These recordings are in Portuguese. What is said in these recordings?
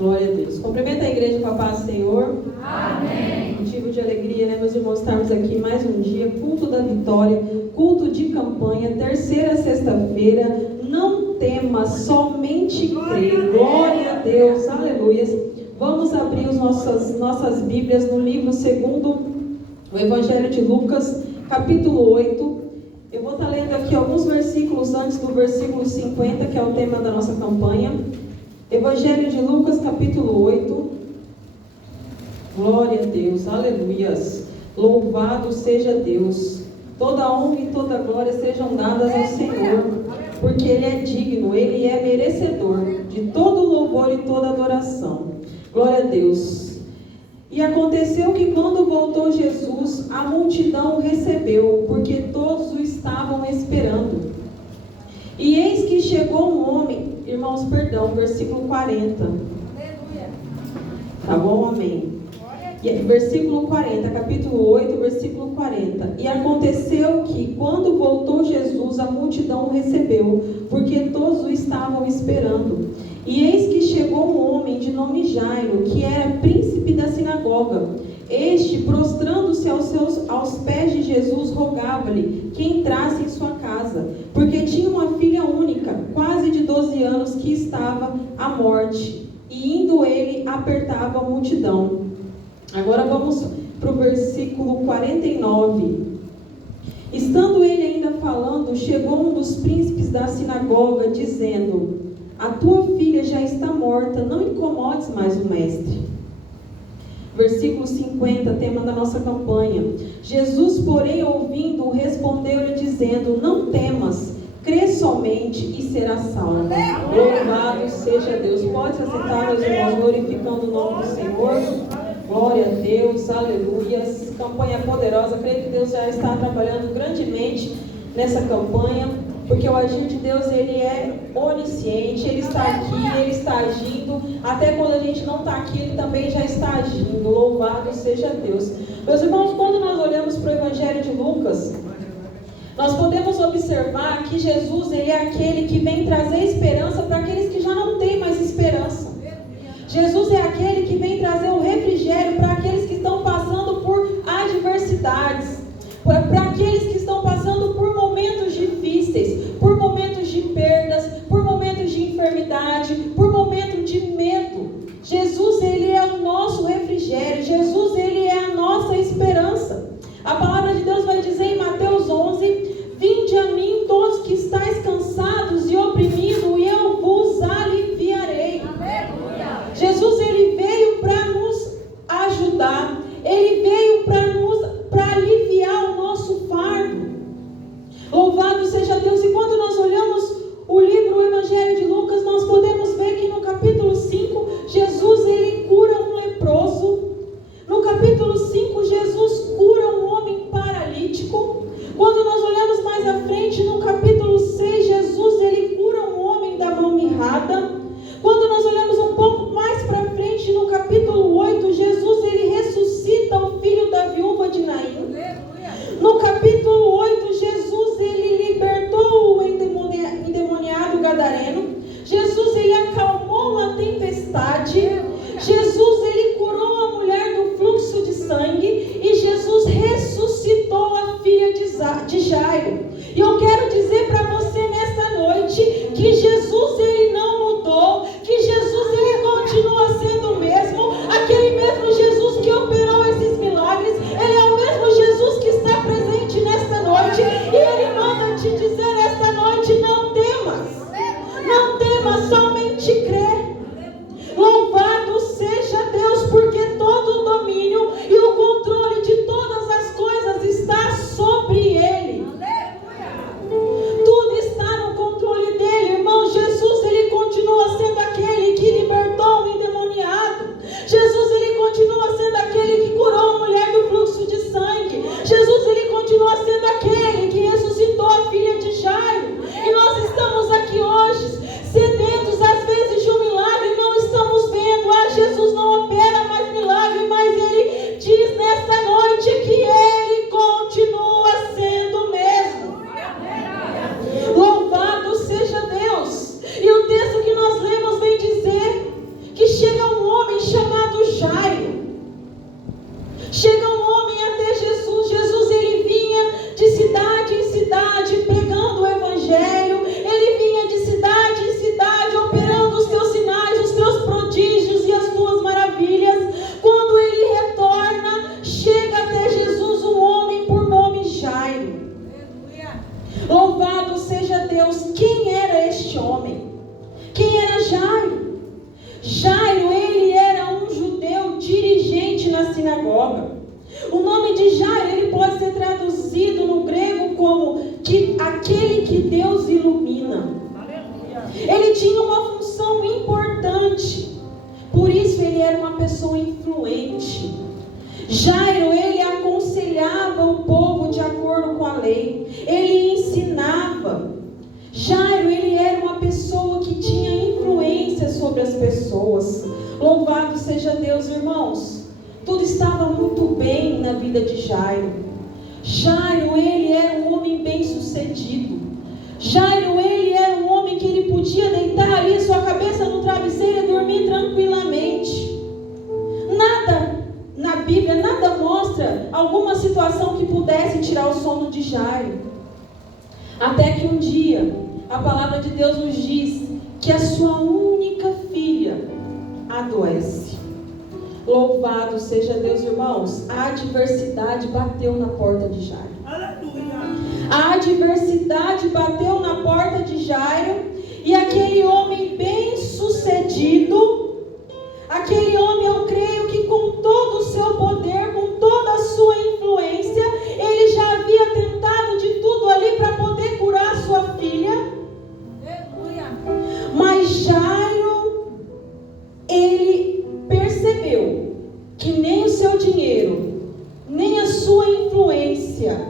Glória a Deus. Cumprimenta a igreja com a paz do Senhor. Amém. Motivo de alegria, né, meus irmãos, estarmos aqui mais um dia, culto da vitória, culto de campanha, terceira sexta-feira. Não temas, somente crê. Glória a Deus, aleluias. Vamos abrir as nossas Bíblias no livro segundo o Evangelho de Lucas, capítulo 8. Eu vou estar lendo aqui alguns versículos antes do versículo 50, que é o tema da nossa campanha. Evangelho de Lucas, capítulo 8. Glória a Deus, aleluias. Louvado seja Deus. Toda honra e toda glória sejam dadas ao Senhor, porque Ele é digno, Ele é merecedor de todo louvor e toda adoração. Glória a Deus. E aconteceu que quando voltou Jesus, a multidão o recebeu, porque todos o estavam esperando. E eis que chegou um homem, irmãos, perdão, versículo 40. Tá bom? Amém. Versículo 40, capítulo 8, versículo 40. E aconteceu que, quando voltou Jesus, a multidão o recebeu, porque todos o estavam esperando. E eis que chegou um homem de nome Jairo, que era príncipe da sinagoga. Este, prostrando-se aos pés de Jesus, rogava-lhe que entrasse em sua casa, porque tinha uma filha única, quase de 12 anos, que estava à morte. E indo ele, apertava a multidão. Agora vamos para o versículo 49. Estando ele ainda falando, chegou um dos príncipes da sinagoga, dizendo: a tua filha já está morta, não incomodes mais o mestre. Versículo 50, tema da nossa campanha. Jesus, porém, ouvindo, respondeu-lhe dizendo: não temas, crê somente e serás salvo. Louvado seja Deus. Pode se assentar, meus irmãos, glorificando o nome do Senhor. Glória a Deus, aleluia. Campanha poderosa, creio que Deus já está trabalhando grandemente nessa campanha, porque o agir de Deus, ele é onisciente, ele está aqui, ele está agindo, até quando a gente não está aqui, ele também já está agindo. Louvado seja Deus. Meus irmãos, quando nós olhamos para o Evangelho de Lucas, nós podemos observar que Jesus, ele é aquele que vem trazer esperança para aqueles que já não têm mais esperança. Jesus é aquele que vem trazer o refrigério para aqueles que estão passando por adversidades, para aqueles que estão passando por momentos difíceis, por momentos de perdas, por momentos de enfermidade, por momentos de medo. Jesus, ele é o nosso refrigério. Jesus, ele é a nossa esperança. A palavra de Deus vai dizer em Mateus 11: vinde a mim todos que estáis cansados e oprimidos, e eu vos aliviarei. Jesus, ele veio para nos ajudar, ele veio para aliviar o nosso fardo. Louvado seja Deus. E quando nós olhamos o livro, o Evangelho de Lucas, nós podemos ver que no capítulo 5, Jesus, ele cura um leproso. No capítulo 5, Jesus cura um homem paralítico. Quando nós olhamos mais à frente, no capítulo 6, Jesus, ele cura um homem da mão mirrada. Quando nós olhamos um pouco mais para frente, no capítulo 8, Jesus, ele ressuscita o filho da viúva de Naim. No capítulo 8, Jesus, ele libertou o endemoniado gadareno. Jesus, ele acalmou a tempestade. Jesus, ele curou a mulher do fluxo de sangue. E Jesus ressuscitou a filha de Jairo. E eu quero dizer para você nesta noite que Jesus, ele não mudou, que Jesus, ele continua sendo o mesmo, aquele mesmo Jesus que operou esses milagres. Ele é o mesmo Jesus que está presente nesta noite, e ele manda te dizer esta noite: não temas, somente crê. Louvado seja Deus, porque todo o domínio e o controle de todas as coisas está sobre ele. Deus, quem era este homem? Quem era Jairo? Jairo, ele era um judeu dirigente na sinagoga. O nome de Jairo, ele pode ser traduzido no grego como aquele que Deus ilumina. Ele tinha uma função importante, por isso ele era uma pessoa influente. Jairo, ele aconselhava o povo de acordo com a lei, ele ensinava. Jairo, ele era uma pessoa que tinha influência sobre as pessoas. Louvado seja Deus, irmãos. Tudo estava muito bem na vida de Jairo. Jairo, ele era um homem bem sucedido. Jairo, ele era um homem que ele podia deitar ali sua cabeça no travesseiro e dormir tranquilamente. Nada na Bíblia, nada mostra alguma situação que pudesse tirar o sono de Jairo. Até que um dia, a palavra de Deus nos diz que a sua única filha adoece. Louvado seja Deus, irmãos. A adversidade bateu na porta de Jairo. A adversidade bateu na porta de Jairo, e aquele homem bem sucedido, aquele homem, eu creio que com todo o seu poder, com toda a sua influência, ele já havia tentado de tudo ali para poder curar a sua filha. Mas Jairo, ele percebeu que nem o seu dinheiro, nem a sua influência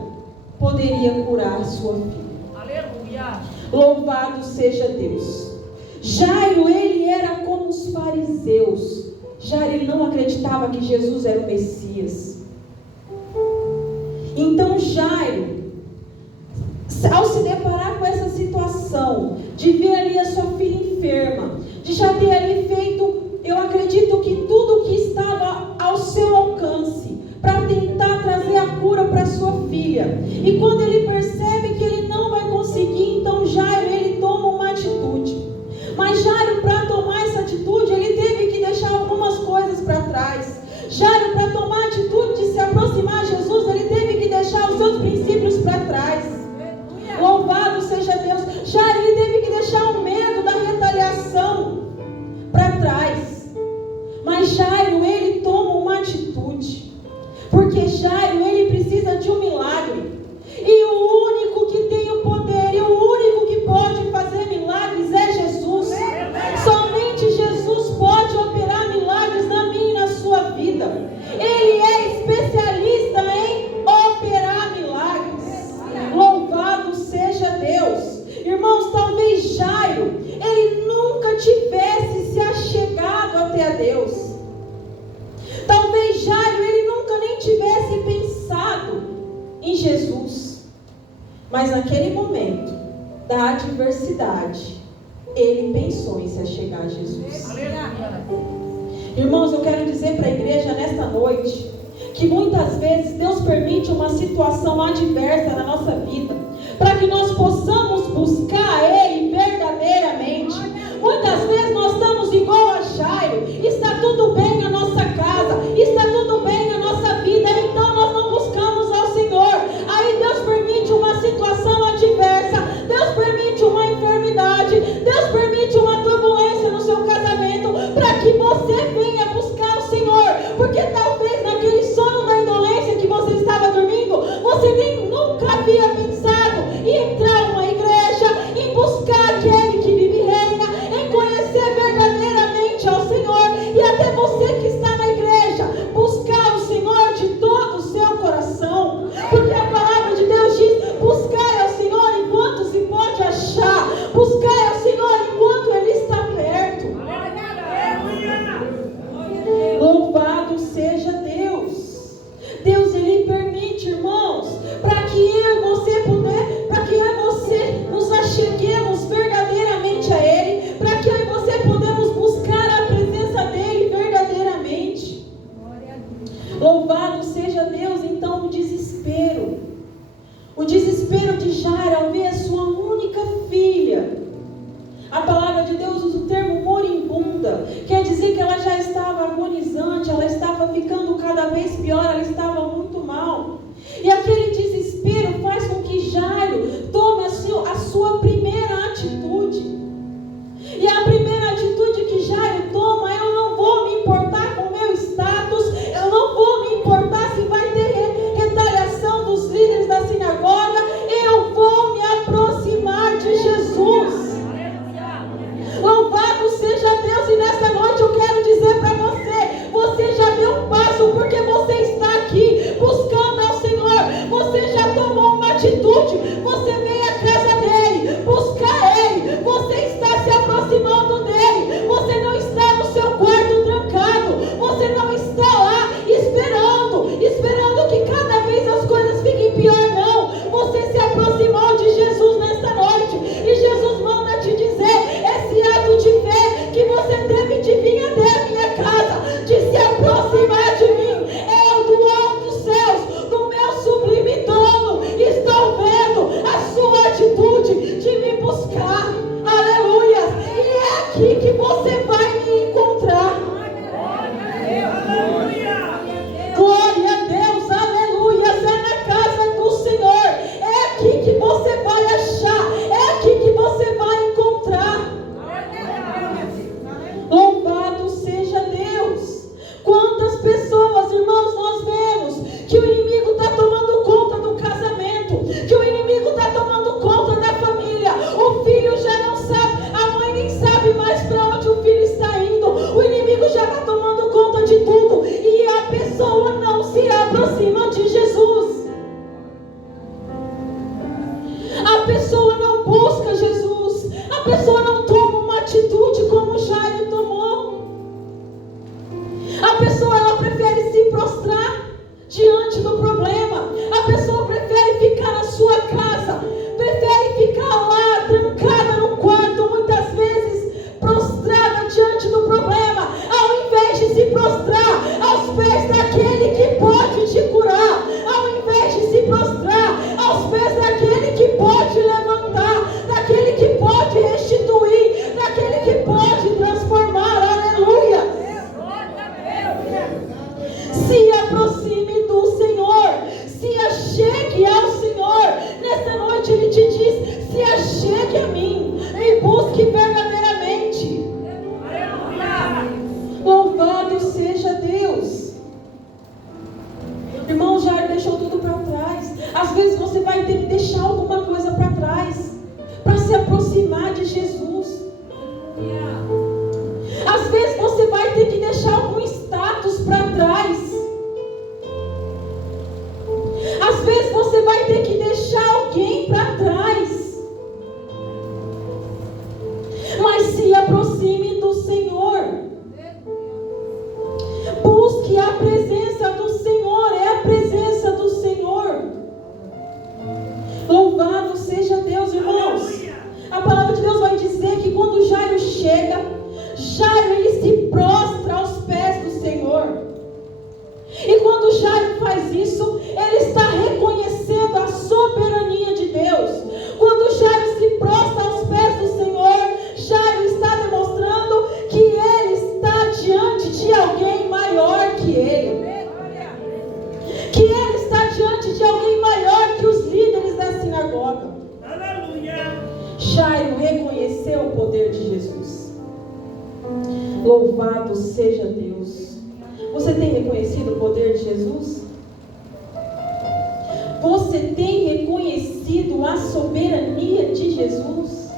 poderia curar a sua filha. Aleluia! Louvado seja Deus. Jairo, ele era como os fariseus. Jairo, ele não acreditava que Jesus era o Messias. Então Jairo, ao se deparar com essa situação, de ver ali a sua filha enferma, de já ter ali feito, eu acredito que tudo que estava ao seu alcance, para tentar trazer a cura para sua filha. E quando ele percebe que ele não vai conseguir, então Jairo, ele toma uma atitude. Mas Jairo, para tomar essa atitude, ele teve que deixar algumas coisas para trás. Jairo, para tomar a atitude de se aproximar de Jesus, ele teve que deixar os seus princípios para trás. Louvado seja Deus. Jairo, ele teve que deixar o medo da retaliação para trás. Mas Jairo, ele toma uma atitude. Porque Jairo, ele precisa de um milagre. E o único que tem o poder, e o único que pode fazer milagres é Jesus. Somente Jesus pode operar milagres na minha e na sua vida. Ele é especialista em operar milagres. Louvado seja Deus. Irmãos, talvez Jairo, ele nunca tivesse se achegado até a Deus. Talvez Jairo, ele nunca nem tivesse pensado em Jesus. Mas naquele momento da adversidade, ele pensou em se achegar a Jesus. Irmãos, eu quero dizer para a igreja nesta noite, que muitas vezes Deus permite uma situação adversa na nossa vida, para que nós possamos buscar Ele verdadeiramente. Muitas vezes nós estamos igual a Jairo, está tudo bem na nossa casa, está tudo bem na nossa vida, então nós não buscamos ao Senhor. Aí Deus permite uma situação adversa, Deus permite uma enfermidade, Deus permite uma turbulência no seu casamento, para que você venha buscar o Senhor, porque talvez naquele sono da indolência que você estava dormindo, você nem nunca havia pensado em entrar numa igreja, em buscar aquele que vive e reina, em conhecer verdadeiramente ao Senhor, e até você que está na igreja, buscar o Senhor de todo o seu coração, porque a palavra de Deus diz: buscar ao Senhor enquanto se pode achar, buscar ao Senhor enquanto Ele está perto. Louvado seja Deus. Deus, Ele permite, irmãos, para que eu e você nos acheguemos verdadeiramente a Ele, para que eu e você podemos buscar a presença dEle verdadeiramente. Louvado seja Deus. Então o desespero de Jairo ao ver a sua única filha, a palavra de Deus usa o termo moribunda, quer dizer que ela já estava agonizante, ela estava ficando cada vez pior, ela estava muito mal. E aquele desespero faz com que Jairo tome a sua primeira deixar alguma coisa para trás, para se aproximar de Jesus. Às vezes você vai ter que deixar algum status para trás. Às vezes você vai ter que deixar alguém para trás. Mas se aproxime do Senhor. Busque a presença do Senhor. É a presença do Senhor. Louvado seja Deus, irmãos. A palavra de Deus vai dizer que quando Jairo chega, Jairo ele se prostra aos pés do Senhor. E quando Jairo faz isso, ele está reconhecendo a soberania de Deus. Quando Jairo se prostra aos pés do Senhor, Jairo está demonstrando que ele está diante de alguém maior que ele. Que ele está diante de alguém maior que os líderes da sinagoga. Jairo reconheceu o poder de Jesus. Louvado seja Deus. Você tem reconhecido o poder de Jesus? Você tem reconhecido a soberania de Jesus?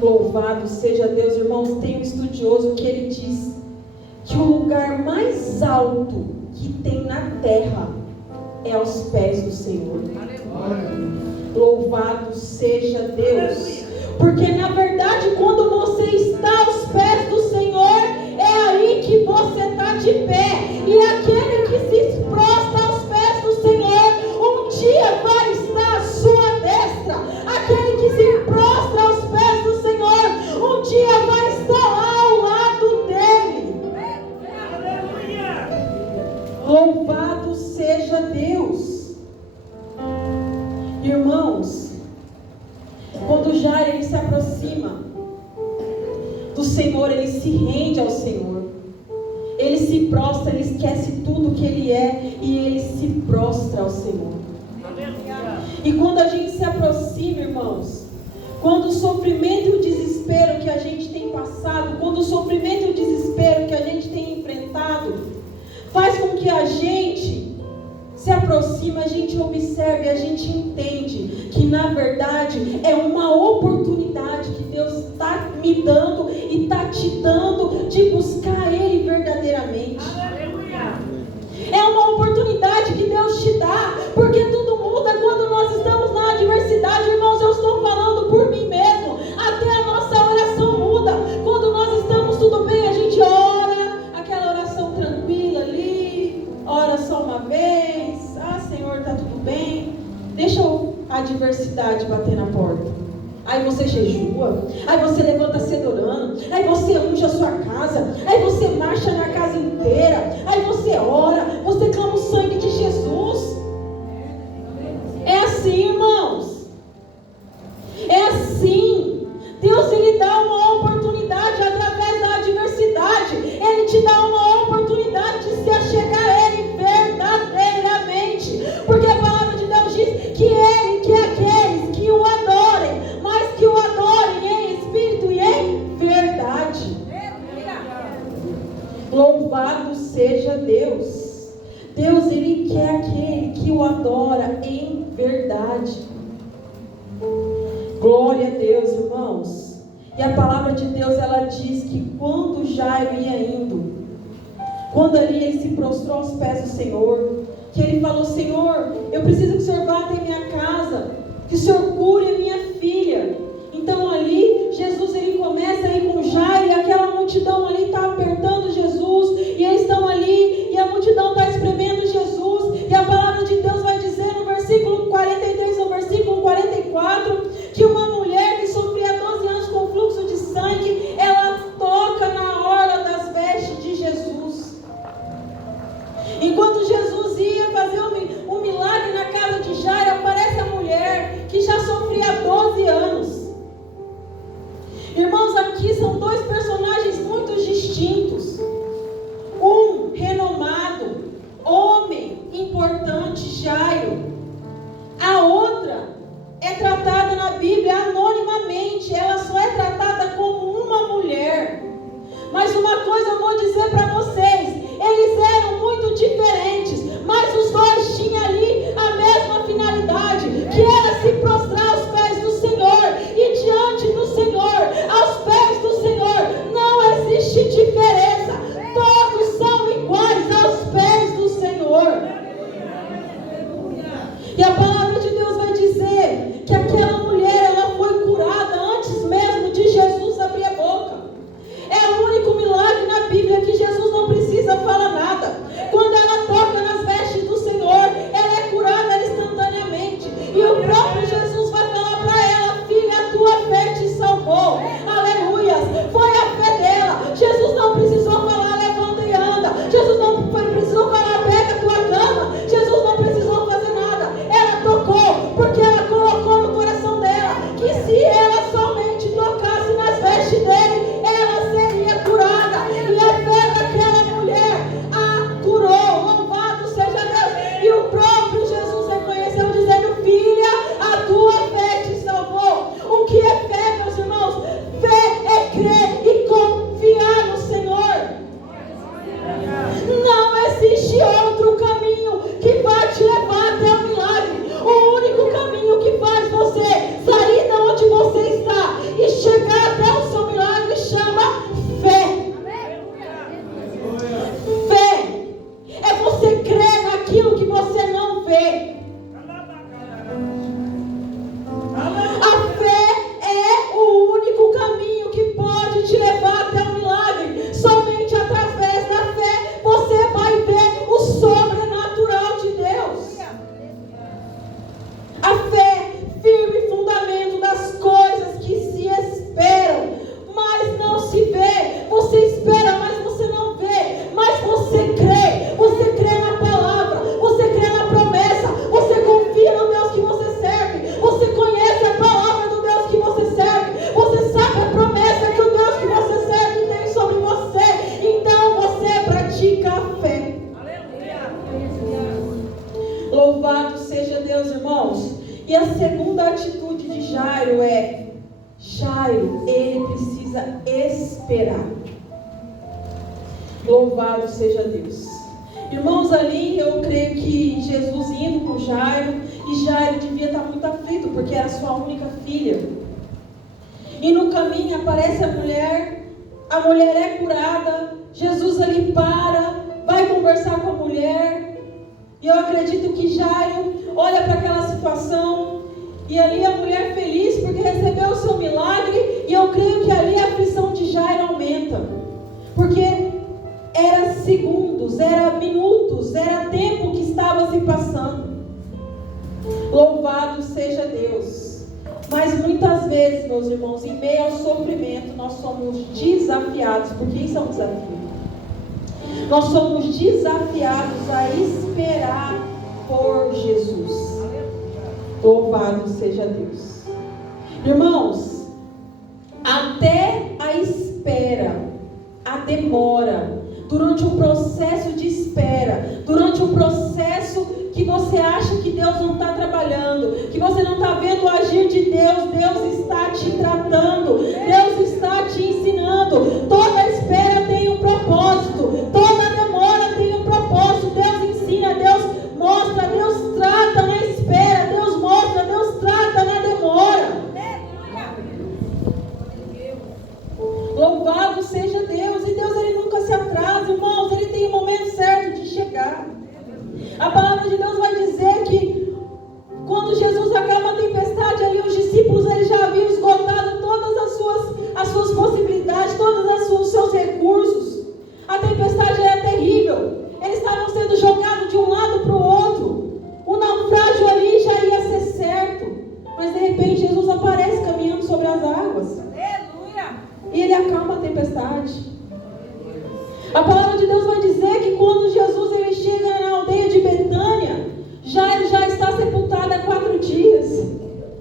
Louvado seja Deus, irmãos. Tem um estudioso que ele diz que o lugar mais alto que tem na terra é aos pés do Senhor. Louvado seja Deus. Porque na verdade, quando você está aos pés do Senhor, é aí que você está de pé. E aquele que se prostra aos pés do Senhor, um dia vai estar à sua destra. Aquele que se prostra aos pés do Senhor, um dia vai estar lá ao lado dele. Louvado seja Deus. Irmãos, quando Jairo ele se aproxima do Senhor, ele se rende ao Senhor. Ele se prostra, ele esquece tudo que ele é e ele se prostra ao Senhor. E quando a gente se aproxima, irmãos, quando o sofrimento e o desespero que a gente tem passado, quando o sofrimento e o desespero que a gente tem enfrentado, faz com que a gente se aproxima, a gente observa e a gente entende que na verdade é uma oportunidade que Deus está me dando e está te dando de buscar Ele verdadeiramente. É uma oportunidade que Deus te dá, porque tudo muda quando nós estamos na adversidade. Irmãos, eu estou falando por mim mesmo. Até a nossa oração muda. Quando nós estamos tudo bem, a gente ora, aquela oração tranquila ali, ora só uma vez. Ah, Senhor, está tudo bem. Deixa a adversidade bater na porta. Aí você jejua, aí você levanta cedo orando, aí você unge a sua casa, aí você marcha na casa inteira, aí você ora, você clama o sangue de Jesus. É assim, irmãos. É assim. Deus ele dá uma oportunidade através da adversidade. Ele te dá uma oportunidade de se achegar a Ele verdadeiramente. Porque a palavra de Deus diz que Ele quer aqueles que o adorem, mas que o adorem em espírito e em verdade. Louvado seja Deus. Deus ele quer aquele que o adora em verdade. Glória a Deus, irmãos. E a palavra de Deus ela diz que quando Jairo ia indo, quando ali ele se prostrou aos pés do Senhor, que ele falou: Senhor, eu preciso que o Senhor vá até minha casa, que o Senhor cure a minha filha. Então ali Jesus ele começa a ir com Jairo, e aquela multidão ali está apertando Jesus, e eles estão ali e a multidão está espremendo Jesus. E a palavra de Deus vai dizer no versículo 43 ao versículo 44 que uma mulher que sofria 12 anos com fluxo de sangue, ela toca na orla das vestes de Jesus. Enquanto Jesus ia fazer um milagre na casa de Jairo, aparece a mulher que já sofria 12 anos. Irmãos, aqui são dois personagens muito distintos. Um renomado, homem importante, Jairo. A outra é tratada na Bíblia anonimamente. Ela só é tratada como uma mulher. Mas uma coisa eu vou dizer para vocês: eles eram muito diferentes, mas os dois tinham ali a mesma finalidade. E a palavra de Deus vai dizer que aquela mulher, ela foi curada antes mesmo de Jesus abrir a boca. É o único milagre na Bíblia que Jesus não precisa falar nada. Quando ela toca nas vestes do Senhor, ela é curada instantaneamente. E o próprio Jesus vai falar para ela: filha, a tua fé te salvou. Aleluias. Foi a fé dela. Jesus não precisou falar: levanta e anda. Jesus não precisou falar: pega a tua cama. Jesus não precisou fazer nada. Ela tocou, porque ela colocou no coração dela que se ela somente tocasse nas vestes dele, ela seria curada. E a fé daquela mulher a curou. Louvado seja Deus. E o próprio Jesus reconheceu, dizendo: filha, a tua fé te salvou. O que é fé, meus irmãos? Fé é crer e confiar no Senhor. Não existe outro caminho que vai te levar até o milagre. O único caminho que faz você sair de onde você está e chegar até o seu milagre chama fé. Fé é você crer naquilo que você não vê. A fé é o único caminho que pode te levar até o milagre. Somente através da fé você vai ver o sobrenatural de Deus. A fé, firme fundamento das coisas que se esperam, mas não se vê. Você espera, mas você não vê. Mas você crê. Você crê na palavra. Você crê na promessa. Você confia no Deus que você serve. Você conhece a palavra do Deus que você serve. Você sabe a promessa que o Deus que você serve tem sobre você. Então você pratica a fé. Louvado seja Deus, irmãos. E a segunda atitude de Jairo é: Jairo, ele precisa esperar. Louvado seja Deus. Irmãos, ali eu creio que Jesus indo com Jairo, e Jairo devia estar muito aflito, porque era sua única filha. E no caminho aparece a mulher é curada, Jesus ali vai conversar com a mulher. E eu acredito que Jairo olha para aquela situação, e ali a mulher feliz porque recebeu o seu milagre, e eu creio que ali a aflição de Jairo aumenta, porque era segundos, era minutos, era tempo que estava se passando. Louvado seja Deus. Mas muitas vezes, meus irmãos, em meio ao sofrimento, nós somos desafiados, porque isso é um desafio. Nós somos desafiados a esperar por Jesus. Louvado seja Deus. Irmãos, até a espera, a demora, durante um processo de espera, durante um processo que você acha que Deus não está trabalhando, que você não está vendo o agir de Deus, Deus está te tratando, Deus está te ensinando. Toda espera tem um propósito, toda demora tem um propósito. Deus ensina, Deus mostra, Deus trata na espera, Deus mostra, Deus trata na demora. Louvado seja Deus. E Deus, ele nunca se atrasa, irmãos, ele tem o momento certo de chegar. A palavra de Deus vai dizer que quando Jesus acalma a tempestade, ali os discípulos eles já haviam esgotado todas as suas possibilidades, todos os seus recursos. A tempestade era terrível. Eles estavam sendo jogados de um lado para o outro. O naufrágio ali já ia ser certo. Mas de repente Jesus aparece caminhando sobre as águas. E ele acalma a tempestade. A palavra de Deus vai dizer que quando Jesus ele chega na aldeia de Betânia, Jairo já está sepultado há 4 dias.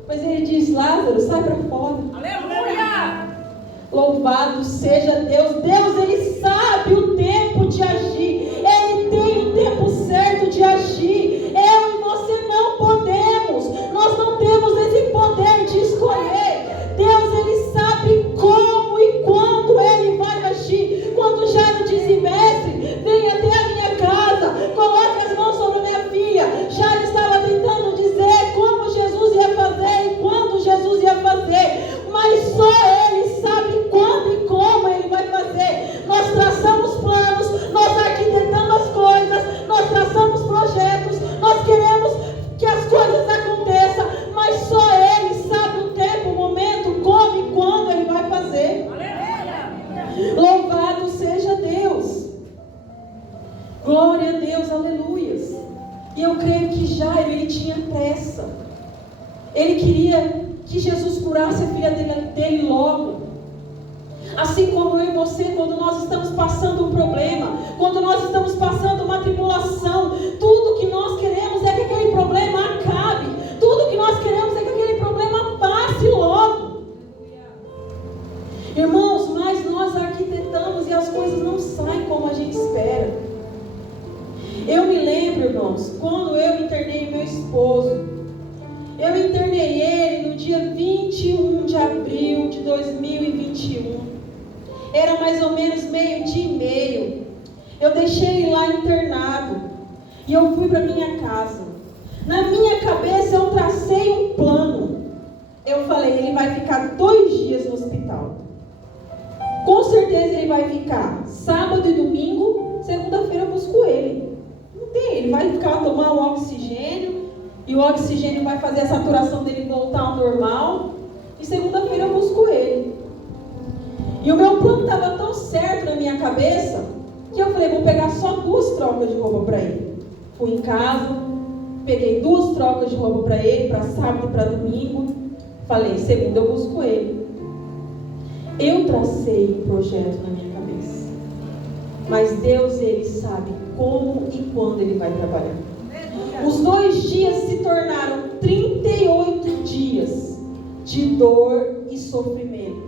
Mas ele diz: Lázaro, sai para fora. Aleluia! Louvado seja Deus. Deus, ele sabe o tempo de agir. Ele tem o tempo certo de agir. Eu e você não podemos. Nós não temos esse poder de escolher. Deus, ele sabe como e quando ele vai agir. Quando Jairo disse: mestre, vem até a minha casa, coloque as mãos sobre a minha filha. Jairo estava tentando dizer como Jesus ia fazer e quando Jesus ia fazer. creio que Jairo, ele tinha pressa. Ele queria que Jesus curasse a filha dele logo. Assim como eu e você, quando nós estamos passando um problema, quando nós estamos passando uma tribulação, tudo que nós queremos é que aquele problema acabe. Tudo que nós queremos é que aquele problema passe logo. Irmãos, mas nós arquitetamos e as coisas não saem como a gente espera. Eu me lembro, irmãos, quando eu internei meu esposo. Eu internei ele no dia 21 de abril de 2021. Era mais ou menos 12:30. Eu deixei ele lá internado. E eu fui para minha casa. Na minha cabeça eu tracei um plano. Eu falei, ele vai ficar 2 dias no hospital. Com certeza ele vai ficar sábado e domingo. Segunda-feira eu busco ele. Não tem, ele vai ficar tomar o oxigênio. E o oxigênio vai fazer a saturação dele voltar ao normal. E segunda-feira eu busco ele. E o meu plano estava tão certo na minha cabeça que eu falei, vou pegar só 2 trocas de roupa para ele. Fui em casa, peguei 2 trocas de roupa para ele, para sábado e para domingo. Falei, segunda eu busco ele. Eu tracei o projeto na minha cabeça. Mas Deus, Ele sabe como e quando Ele vai trabalhar. Os 2 dias se tornaram 38 dias de dor e sofrimento,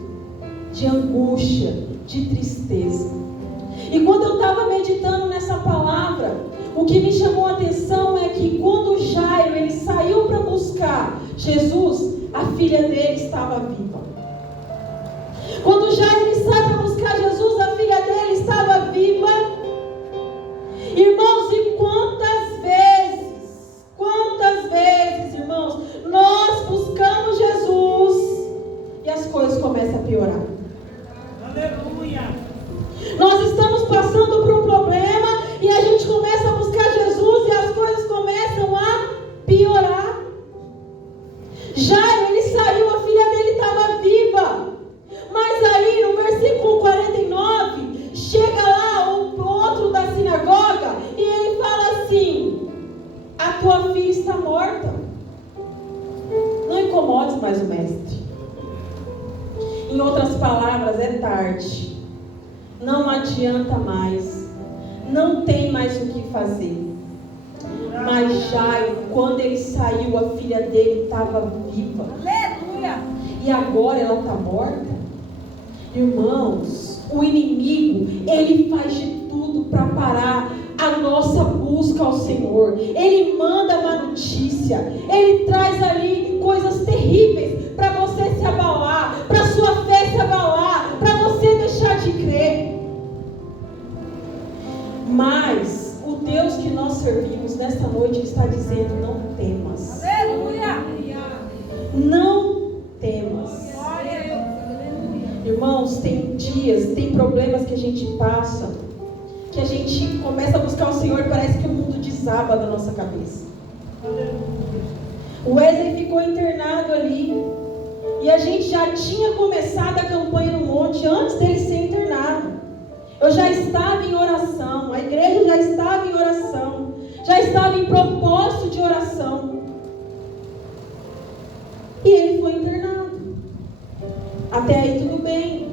de angústia, de tristeza. E quando eu estava meditando nessa palavra, o que me chamou a atenção é que quando Jairo ele saiu para buscar Jesus, a filha dele estava viva. Quando Jairo ele sai para buscar Jesus, a filha dele estava viva. Irmãos, e quantas vezes, irmãos, nós buscamos Jesus e as coisas começam a piorar. Aleluia! Nós estamos passando por um problema e a gente começa a buscar Jesus e as coisas começam a piorar. Jairo, ele saiu, a filha dele estava viva. Mas aí no versículo 49, chega lá o outro da sinagoga e ele fala assim, a tua filha está morta. Não incomodes mais o mestre. Em outras palavras, é tarde. Não adianta mais. Não tem mais o que fazer. Mas Jairo, quando ele saiu, a filha dele estava viva. Aleluia! E agora ela está morta? Irmãos, o inimigo, ele faz de tudo para parar a nossa busca ao Senhor. Ele manda má notícia. Ele traz ali coisas terríveis para você se abalar, para sua fé se abalar, para você deixar de crer. Mas o Deus que nós servimos nesta noite está dizendo, não temas. Aleluia! Não temas. Irmãos, tem dias, tem problemas que a gente passa, que a gente começa a buscar o Senhor e parece que o mundo desaba da nossa cabeça. O Wesley ficou internado ali e a gente já tinha começado a campanha no monte antes dele ser internado. Eu já estava em oração, a igreja já estava em oração, já estava em propósito de oração. E ele foi internado. Até aí tudo bem.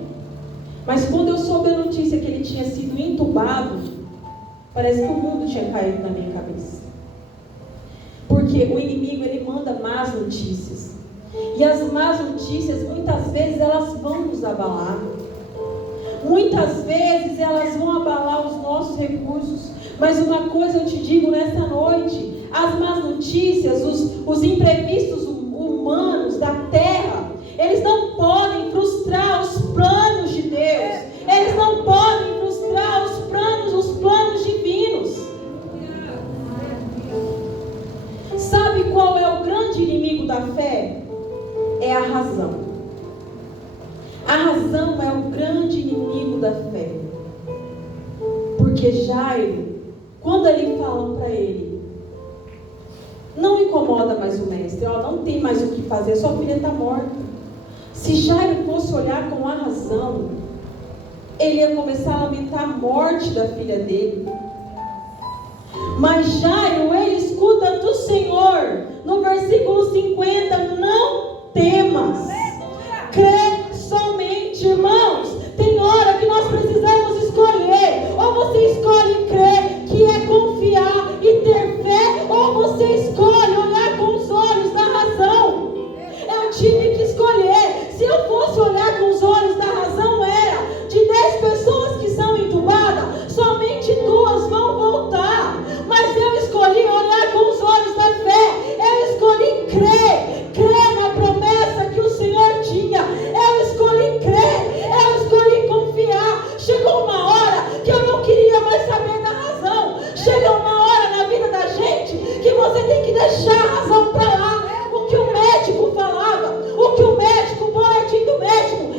Mas quando eu soube a notícia que ele tinha sido entubado, parece que o mundo tinha caído na minha cabeça. Porque o inimigo, ele manda más notícias. E as más notícias, muitas vezes, elas vão nos abalar. Muitas vezes, elas vão abalar os nossos recursos. Mas uma coisa eu te digo nesta noite, as más notícias, os imprevistos humanos da terra, eles não podem frustrar os planos de Deus. Eles não podem frustrar os planos divinos. Sabe qual é o grande inimigo da fé? É a razão. A razão é o grande inimigo da fé. Porque Jairo, quando ali falam para ele, não incomoda mais o mestre, não tem mais o que fazer, sua filha está morta. Se Jairo fosse olhar com a razão, ele ia começar a lamentar a morte da filha dele. Mas Jairo, ele escuta ajuda do Senhor. No versículo 50, não temas. Crê somente, irmãos. Tem hora que nós precisamos escolher. Ou você escolhe crer, que é confiar e ter fé, ou você escolhe olhar com os olhos da razão. Eu tive que escolher. Se eu fosse olhar com os olhos da razão, era de 10 pessoas que são entubadas, somente 2 vão voltar. Mas eu escolhi olhar com os olhos da fé. Eu escolhi crer na promessa que o Senhor tinha. Eu escolhi crer, eu escolhi confiar. Chegou uma hora que eu não queria mais saber da razão. Chega uma hora na vida da gente que você tem que deixar a razão para lá. O que o médico falava, o que o médico, o boletim do médico,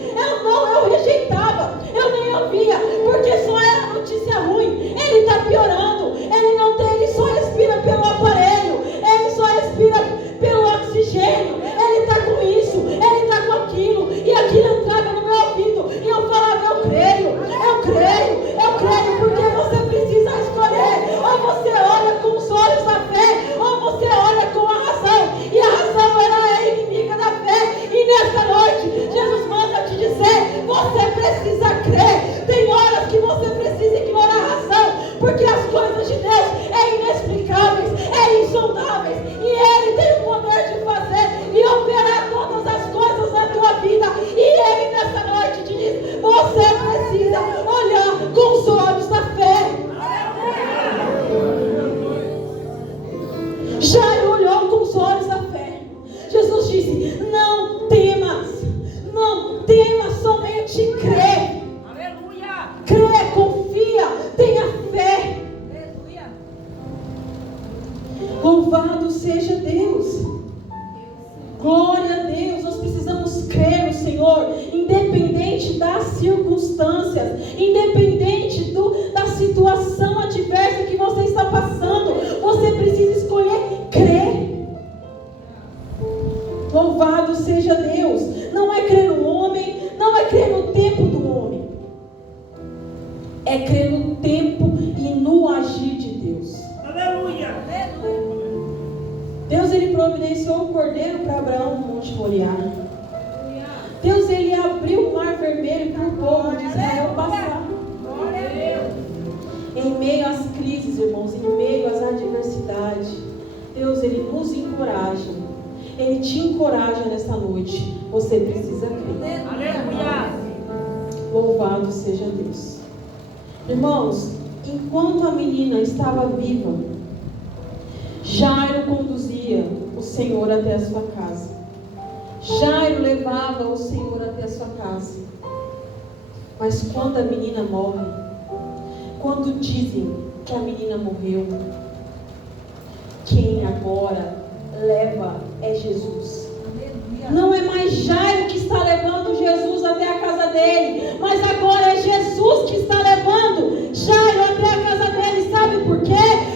eu rejeitava, eu nem ouvia, porque só era notícia ruim. Ele está piorando, ele só respira pelo aparelho, ele só respira pelo oxigênio, ele está com isso, ele está com aquilo, e aquilo entrava no meu ouvido, e eu falava, eu creio, porque você precisa escolher. Ou você olha com os olhos da fé, ou você olha com a razão, e a razão ela é inimiga da fé. E nessa noite, Jesus manda te dizer, você precisa crer. Tem horas que você precisa ignorar a razão, porque as coisas de Deus é inexplicáveis, é insondáveis, e Ele tem o poder de fazer e operar todas as coisas na tua vida. E Ele nessa noite te diz, você precisa olhar com os olhos da fé. Jairo olhou com os olhos da fé. Jesus disse, não temas, somente crê. Aleluia. Crê, confia, tenha fé. Aleluia. Louvado seja Deus. Glória a Deus. Nós precisamos crer no Senhor, independente das circunstâncias, independente da situação adversa que você está passando. Você precisa escolher crer. Louvado seja Deus. Não é crer no homem, não é crer no tempo do homem, é crer no tempo e no agir de Deus. Aleluia. Deus, Ele providenciou o cordeiro para Abraão no Monte Moriá. Deus, Ele abriu o mar vermelho para o povo de Israel passar. Glória a Deus. Em meio às crises, irmãos, em meio às adversidades, Deus, Ele nos encoraja. Ele te encoraja nessa noite. Você precisa crer. Aleluia. Louvado seja Deus. Irmãos, enquanto a menina estava viva, Jairo conduzia o Senhor até a sua casa. Jairo levava o Senhor até a sua casa. Mas quando a menina morre, quando dizem que a menina morreu, quem agora leva é Jesus. Não é mais Jairo que está levando Jesus até a casa dele, mas agora é Jesus que está levando Jairo até a casa dele. Sabe por quê?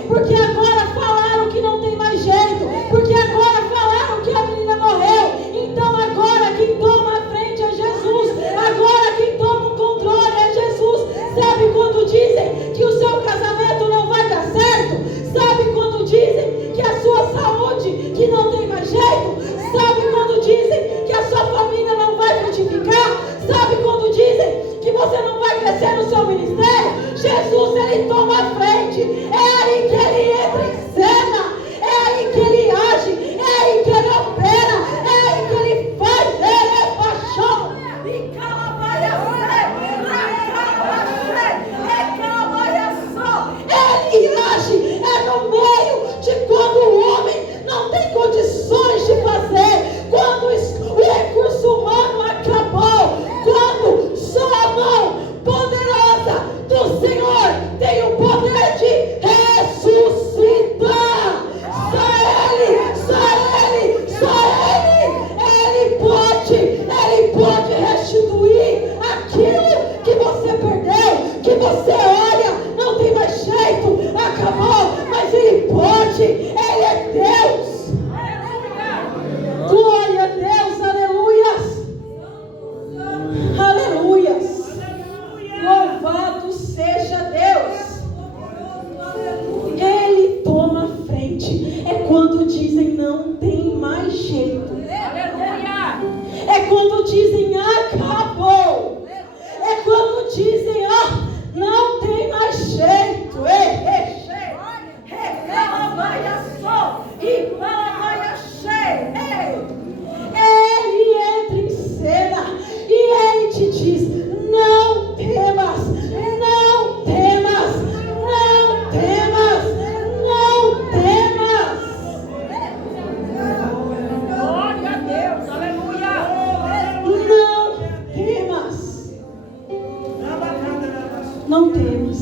Porque agora falaram que não tem mais jeito, porque agora falaram que a menina morreu. Então agora quem toma a frente é Jesus, agora quem toma o controle é Jesus. Sabe quando dizem que o seu casamento não vai dar certo? Sabe quando dizem que a sua saúde que não tem mais jeito? Sabe quando dizem que a sua família não vai frutificar? Sabe quando dizem que você dizem não tem mais jeito. Aleluia. É quando dizem acabou. É quando dizem não tem mais jeito. Ele entra em cena e ele te diz: não temas, não temas, não temas, não temas. Glória a Deus. Aleluia. Não temas. Não temas.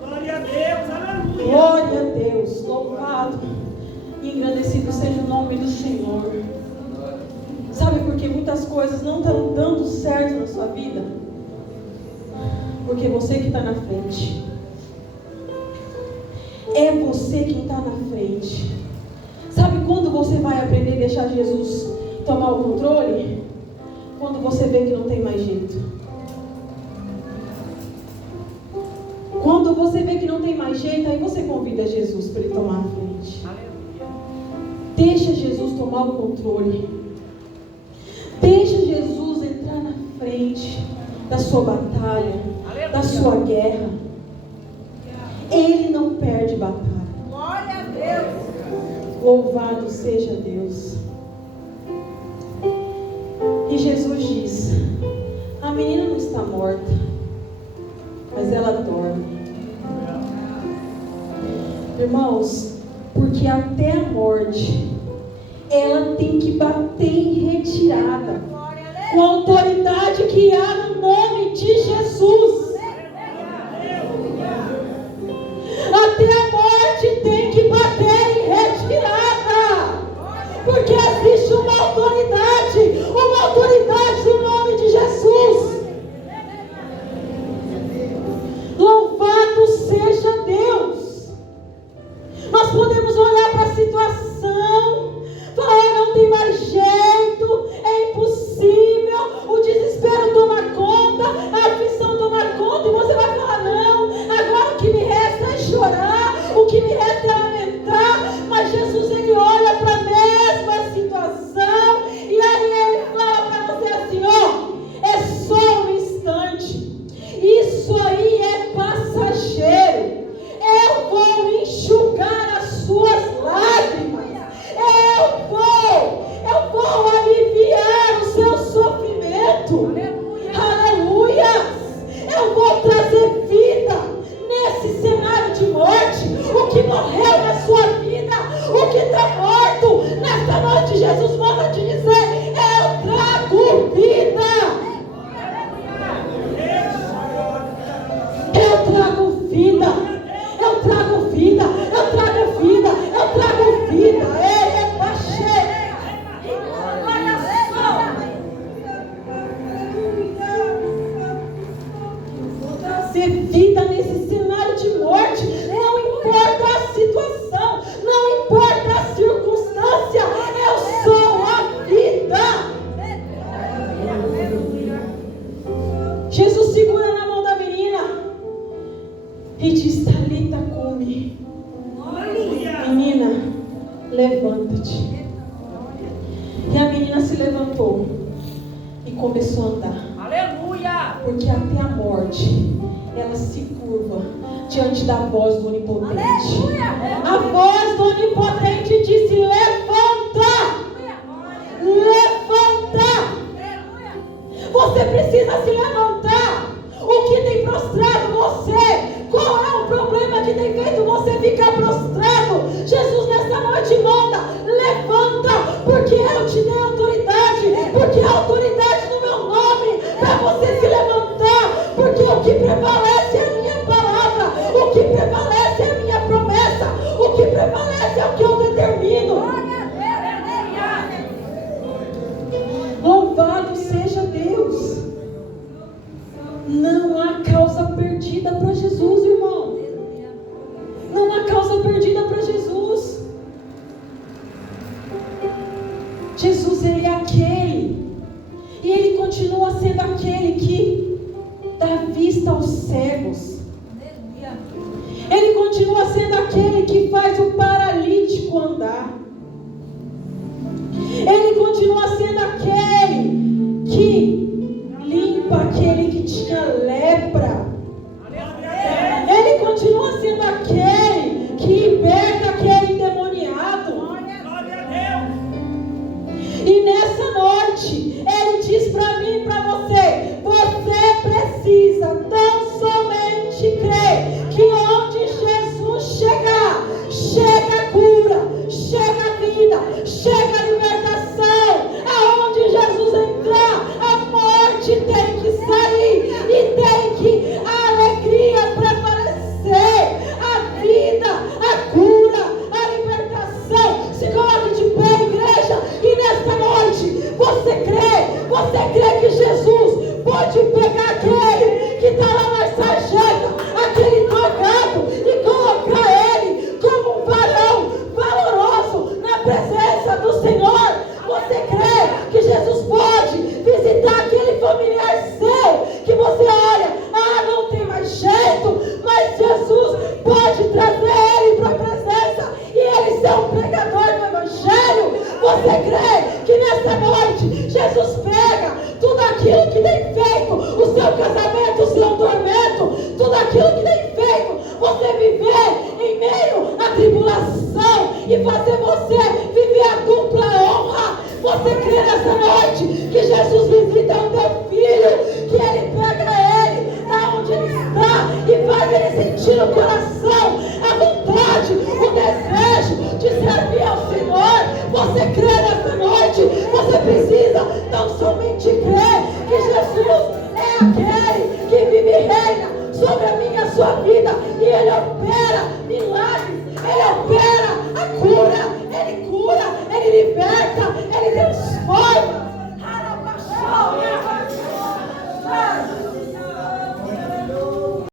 Glória a Deus. Aleluia. Glória a Deus. Louvado e engrandecido seja o nome do Senhor. Sabe por que muitas coisas não estão dando certo na sua vida? Porque você que está na frente. É você quem está na frente. Sabe quando você vai aprender a deixar Jesus tomar o controle? Quando você vê que não tem mais jeito. Quando você vê que não tem mais jeito, aí você convida Jesus para ele tomar a frente. Deixa Jesus tomar o controle. Deixa Jesus entrar na frente da sua batalha, da sua guerra. Ele não perde batalha. Glória a Deus. Louvado seja Deus. E Jesus diz: a menina não está morta, mas ela dorme. Irmãos, porque até a morte ela tem que bater em retirada, com a autoridade que há no nome de Jesus. Até a morte tem que bater em retirada, porque existe uma autoridade no nome de Jesus. Louvado seja Deus. Nós podemos olhar para a situação, falar: não tem mais jeito, é impossível, o desespero toma conta, a aflição toma conta, e você vai falar: não, agora o que me resta é chorar, o que me resta é lamentar. Mas Jesus, ele olha para a mesma situação, e aí ele fala para você assim: é só um instante, isso aí é passageiro. Eu vou enxugar as suas lágrimas. Eu vou aliviar o seu sofrimento. Aleluia. Eu vou trazer vida nesse cenário de morte. O que morreu na sua vida, o que está morto, nesta noite Jesus manda te dizer: eu trago vida. Eu trago vida. Eu trago vida, eu trago vida, eu trago vida. É baixei. Trazer vida nesse cenário de morte. Não importa a situação, não importa a circunstância. Eu sou a vida. Jesus segura na mão da menina e diz: Talita cumi. Menina, levanta-te. E a menina se levantou e começou a andar. Aleluia. Porque até a morte ela se curva diante da voz do Onipotente. Aleluia. A voz do Onipotente disse: levanta. Levanta. Você precisa se levantar. O que tem prostrado você? Qual é o problema que tem feito você ficar prostrado? Jesus nessa noite manda: levanta, porque eu te dei autoridade, porque há autoridade no meu nome para você se levantar, porque o que prevalece é a minha palavra, o que prevalece é a minha promessa, o que prevalece é o que eu determino. Louvado seja Deus. Não há causa perdida para Jesus, irmão. Não há causa perdida para Jesus. Jesus, ele é aquele, e ele continua sendo aquele que dá vista aos cegos. Ele continua sendo aquele que faz o paralítico andar. noite, Ele diz para mim e para você: você precisa tão somente crer que onde Jesus chegar, chega a cura, chega a vida, chega a libertação. Aonde Jesus entrar, a morte tem que sair e tem que a alegria prevalecer, a vida, a cura, a libertação. Se coloque de pé, igreja, e nesta noite você crê que Jesus pode pegar aquele que está lá na sarjeta, aquele drogado, e colocar ele como um varão valoroso na presença do Senhor? Você crê que Jesus pode visitar aquele familiar seu que você olha, não tem mais jeito, mas Jesus pode trazer ele para a presença e ele ser um pregador do Evangelho? Você crê que nessa noite Jesus pega tudo aquilo que tem feito o seu casamento, o seu tormento, tudo aquilo que tem feito você viver em meio à tribulação e fazer você viver a dupla honra? Você crê nessa noite que Jesus visita o teu filho, que ele pega ele da onde ele está e faz ele sentir no coração a vontade, o desejo de servir ao Senhor? Você crê nessa noite? Você precisa não somente crer que Jesus é aquele que vive e reina sobre a minha e a sua vida, e ele opera